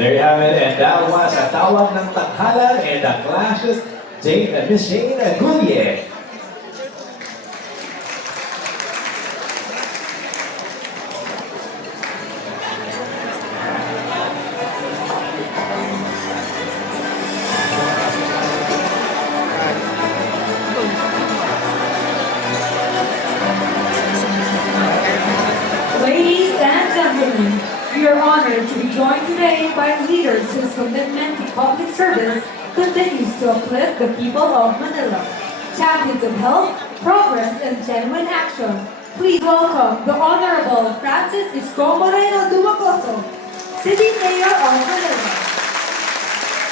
There you have it, and that was a tawag ng tanghalan and the clashes, Miss Jane Gulye. Ladies and gentlemen, we are honored to be joined today by leaders whose commitment to public service continues to uplift the people of Manila. Champions of health, progress, and genuine action. Please welcome the Honorable Francis Isko Moreno Dumacoso, City Mayor of Manila.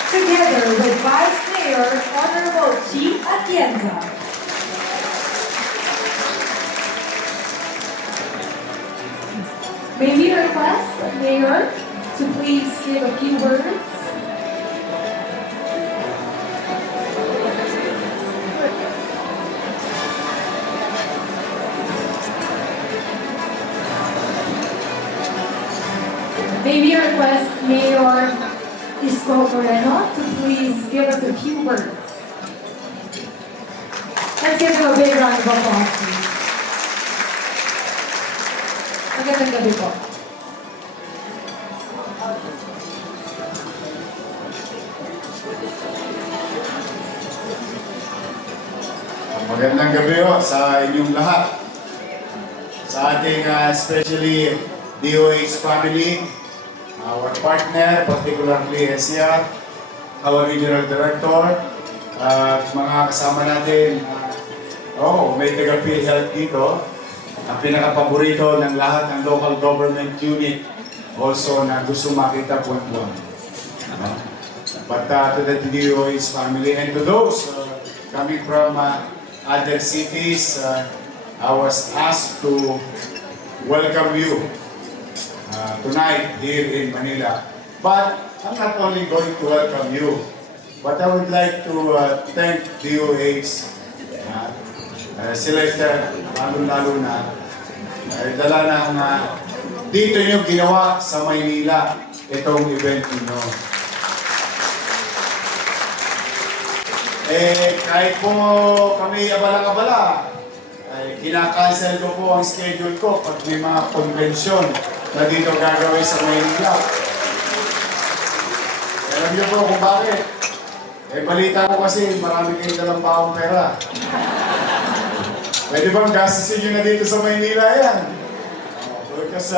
Together with Vice Mayor Honorable Chi Atienza. May we request the Mayor to please give a few words? May we request Mayor Isko Moreno to please give us a few words? Let's give him a big round of applause, please. Magandang gabi po. Magandang gabi ho sa inyong lahat. Sa ating especially DOH family, our partner, particularly SIA, our regional director, at mga kasama natin. May taga-PhilHealth dito. Ang pinaka-paborito ng lahat ng local government unit also na gusto makita buwan-buwan. But to the DOH family and to those coming from other cities, I was asked to welcome you tonight here in Manila. But I'm not only going to welcome you, but I would like to thank DOH. Sila lalo na dala ng dito nyo ginawa sa Maynila itong event nyo. Kahit po kami abala-abala, kinakancel ko po ang schedule ko pag may mga convention na dito gagawin sa Maynila. Alam niyo po kung bakit? Balita ko kasi marami kayong dalang baong pera. Pwede bang gastusin nyo na dito sa Maynila yan? Because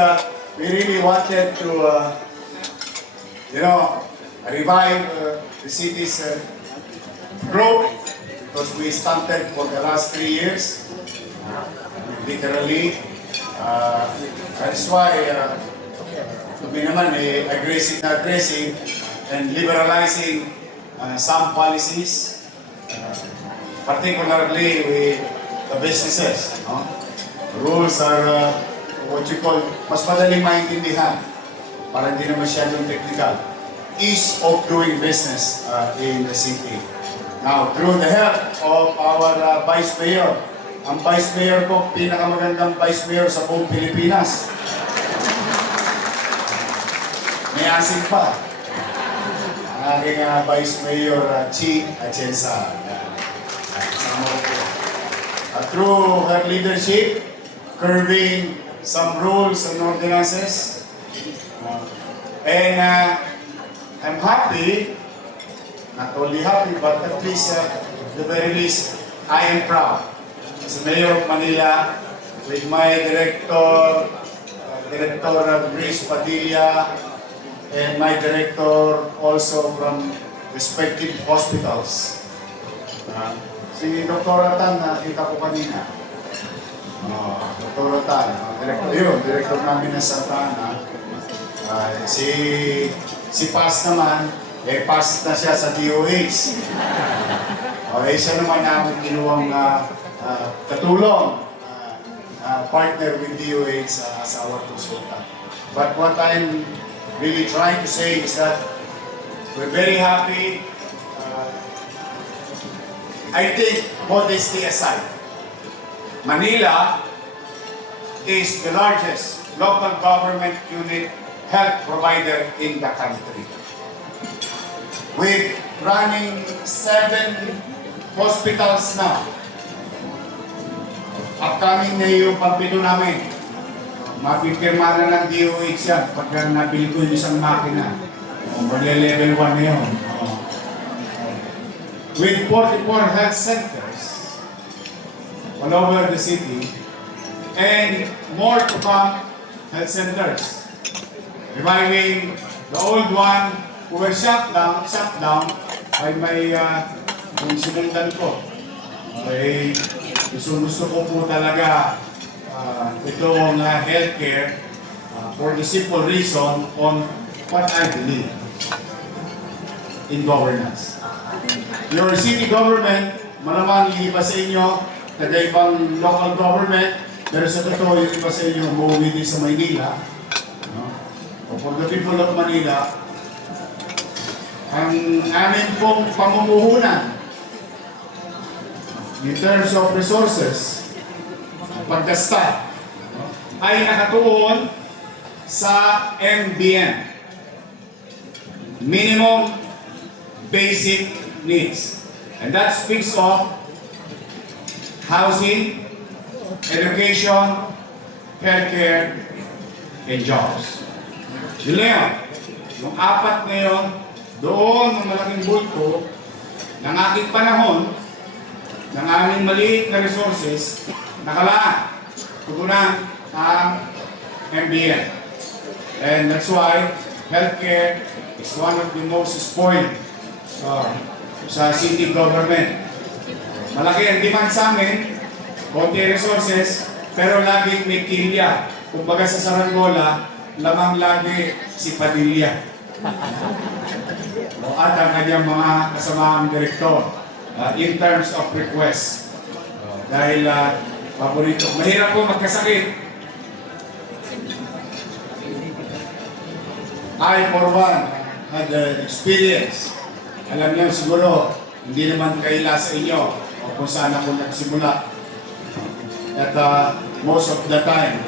we really wanted to, revive the city's growth because we stunted for the last 3 years, literally. That's why kami naman aggressive and liberalizing some policies, particularly with the businesses. Rules are what you call, mas madaling maintindihan para hindi na masyadong technical. Ease of doing business in the city. Now, through the help of our Vice Mayor, ang Vice Mayor ko, pinakamagandang Vice Mayor sa buong Pilipinas. May asin pa. Ang aking Vice Mayor, Chi Atienza. Kasama ko po. Through her leadership, curbing some rules and ordinances. And I'm happy, not only happy, but at least, at the very least, I am proud. As Mayor of Manila, with my Director Grace Padilla, and my Director also from respective hospitals. Si Dr. Tan, nakita ko kanina. Dr. Tan, director namin na sa Tan. Si Paz naman, pass na siya sa DOH. Siya naman namin ginuwang katulong, partner with DOH as our consultant. But what I'm really trying to say is that we're very happy. I think, modesty aside, Manila is the largest local government unit health provider in the country. with running 7 hospitals now. Upcoming na yung pagpito namin. Mapipirma na ng DOH yan pagka nabili ko yung isang makina. Level 1 na yun. With 44 health centers all over the city and more to come health centers. Reviving the old one who were shut down ay may yung sinundan ko. Okay, gusto ko po talaga itong healthcare for the simple reason on what I believe in governance. Your city government, malamang yung iba sa inyo, taga-ibang local government, pero sa totoo yung iba sa inyo umuwi din sa Maynila. No? For the people of Manila, ang amin pong pamumuhunan in terms of resources, paggasta, ay nakatuon sa MBN, Minimum Basic Needs. And that speaks of housing, education, healthcare, and jobs. Yun na yun. Yung apat na yun, doon ng malaking bulto ng aking panahon, ng aming maliit na resources, nakalaan. Tugunan ang MBN. And that's why healthcare is one of the most spoiled sa city government. Malaki ang demand sa amin, konti resources, pero laging may kilya. Kumbaga sa Saranggola, lamang lagi si Padilla. At ang kanyang mga kasamaang direktor in terms of request. Dahil paborito. Mahirap po magkasakit. I, for one, had an experience. Alam niyo siguro, hindi naman kaila sa inyo o kung saan ako nagsimula. At most of the time,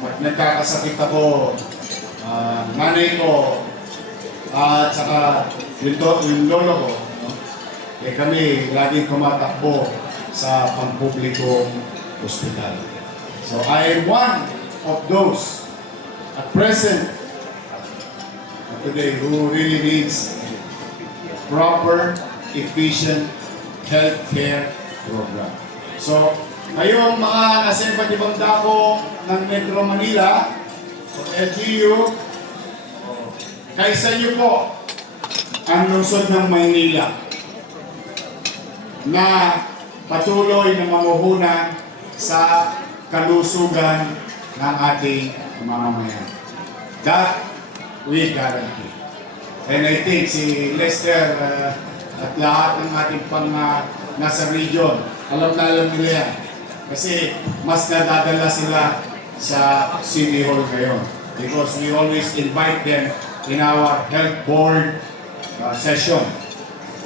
pag nagkakasakit ako, nanay ko, at saka yung lolo ko, kami laging tumatakbo sa pampublikong ospital. So I am one of those at present today who really needs proper, efficient healthcare program. So, ngayong mga nasa iba't ibang dako ng Metro Manila o LGU, kaisa niyo po ang lungsod ng Maynila na patuloy na mamuhunan sa kalusugan ng ating mamamayan. That we guarantee. And I think si Lester at lahat ng ating nasa region, alam na alam nila yan. Kasi mas nadadala sila sa City Hall ngayon. Because we always invite them in our health board session.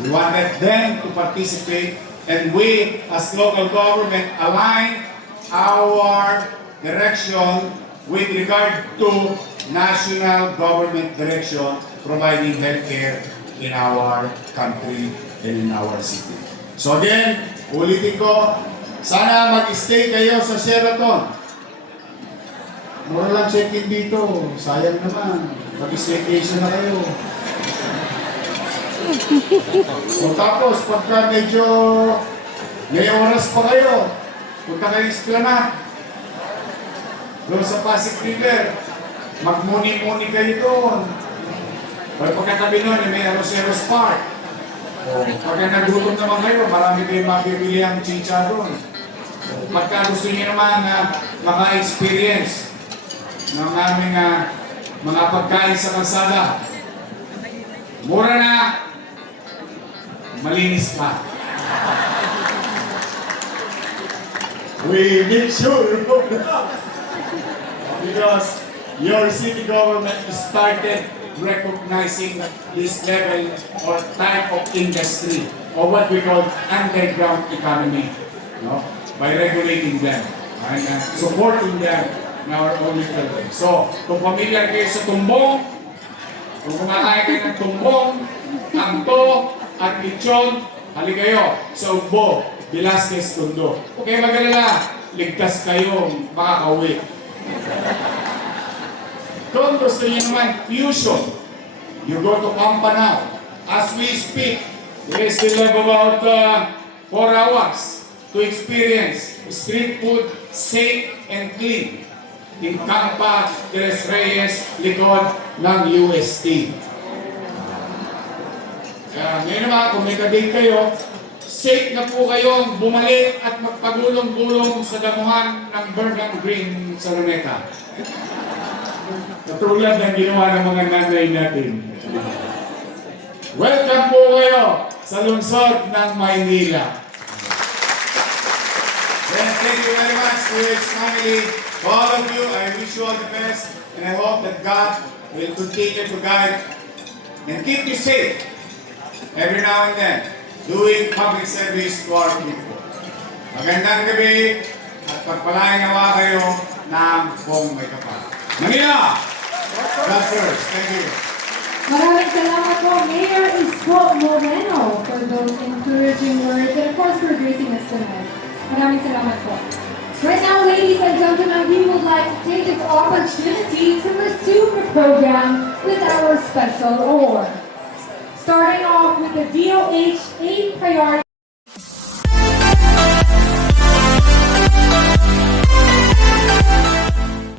We wanted them to participate, and we as local government align our direction with regard to national government direction providing healthcare in our country and in our city. So again, ulitin ko, sana mag-stay kayo sa Sheraton. Mura lang check-in dito. Sayang naman. Mag-staycation na kayo. O tapos, pagka medyo may oras pa kayo, punta kayo Esplanade. Doon sa Pasig River, magmuni-muni kayo doon. Pero pagkatabi nun, may Aroseros Park. O, pagka nagutom naman kayo, marami kayong mabibili ang chicha doon. Pagka gusto niyo naman maka-experience ng aming mga pagkain sa kalsada, mura na, malinis pa. We make sure because your city government started recognizing this level or type of industry or what we call underground economy, no? By regulating them and supporting them in our own little way. So, kung familiar kayo sa tumbong, Kung kumakain kayo ng tumbong, kanto, at lechon, hali kayo sa Ugbo, Velasquez, Tondo. Huwag kayo mag-alala, ligtas kayong makakauwi. Kung gusto niyo naman fusion, you go to Campanao. As we speak, we still have about 4 hours to experience street food safe and clean in Campa de los Reyes, likod ng UST. Kaya ngayon naman, kung may kadate kayo, safe na po kayong bumalik at magpagulong-gulong sa damuhan ng Bergam Green sa Luneta. Katulad ng ginawa ng mga nanay natin. Welcome po kayo sa lungsod ng Maynila. Yes, thank you very much to his family. To all of you, I wish you all the best, and I hope that God will continue to guide and keep you safe every now and then, doing public service to our people. Magandang gabi at pagpalain nawa kayo ng buong may kapal. Manila! God first. Thank you. Maraming salamat po, Mayor Isko Moreno, for those encouraging words and of course for gracing us tonight. Maraming salamat po. Right now, ladies and gentlemen, we would like to take this opportunity to resume the program with our special award. Starting off with the DOH 8 Priority